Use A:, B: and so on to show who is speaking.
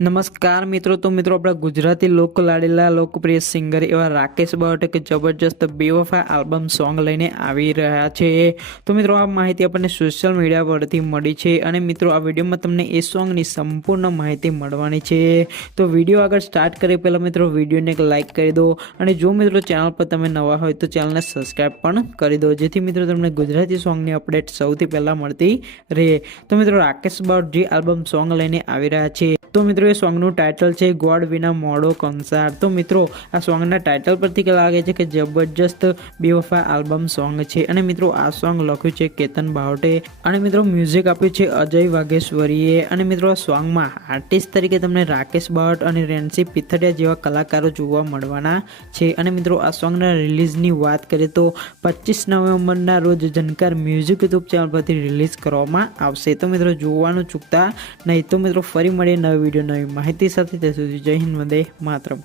A: નમસ્કાર મિત્રો, તો મિત્રો આપણા ગુજરાતી લોક લાડેલા લોકપ્રિય સિંગર એવા રાકેશ ભટ્ટ કે જબરજસ્ત બેવફા આલ્બમ સોંગ લઈને આવી રહ્યા છે. તો મિત્રો, આ માહિતી આપણને સોશિયલ મીડિયા પરથી મળી છે અને મિત્રો, આ વિડીયોમાં તમને એ સોંગની સંપૂર્ણ માહિતી મળવાની છે. તો વીડિયો આગળ સ્ટાર્ટ કરી પહેલાં મિત્રો, વિડીયોને એક લાઇક કરી દો અને જો મિત્રો ચેનલ પર તમે નવા હોય તો ચેનલને સબસ્ક્રાઈબ પણ કરી દો, જેથી મિત્રો તમને ગુજરાતી સોંગની અપડેટ સૌથી પહેલાં મળતી રહે. તો મિત્રો, રાકેશ ભટ્ટ જે આલ્બમ સોંગ લઈને આવી રહ્યા છે. તો મિત્રો એ સોંગનું ટાઇટલ છે, ગોડ વિના મોડો કંસાર. તો મિત્રો, આ સોંગના ટાઇટલ પરથી લાગે છે કે જબરજસ્ત બેવફા આલ્બમ સોંગ છે. અને મિત્રો, આ સોંગ લખ્યું છે કેતન બાવટે. અને મિત્રો મ્યુઝિક આપ્યું છે અજય વાઘેશ્વરીએ. અને મિત્રો, આ સોંગમાં આર્ટિસ્ટ તરીકે તમને રાકેશ ભટ્ટ અને રેન્સી પિથડિયા જેવા કલાકારો જોવા મળવાના છે. અને મિત્રો, આ સોંગના રિલીઝની વાત કરીએ તો પચીસ નવેમ્બરના રોજ જનકાર મ્યુઝિક યુટ્યુબ ચેનલ પરથી રિલીઝ કરવામાં આવશે. તો મિત્રો, જોવાનું ચૂકતા નહીં તો મિત્રો, ફરી મળીએ નવી વીડિયો નવી માહિતી સાથે ત્યાં સુધી જય હિન્દ વંદે માતરમ.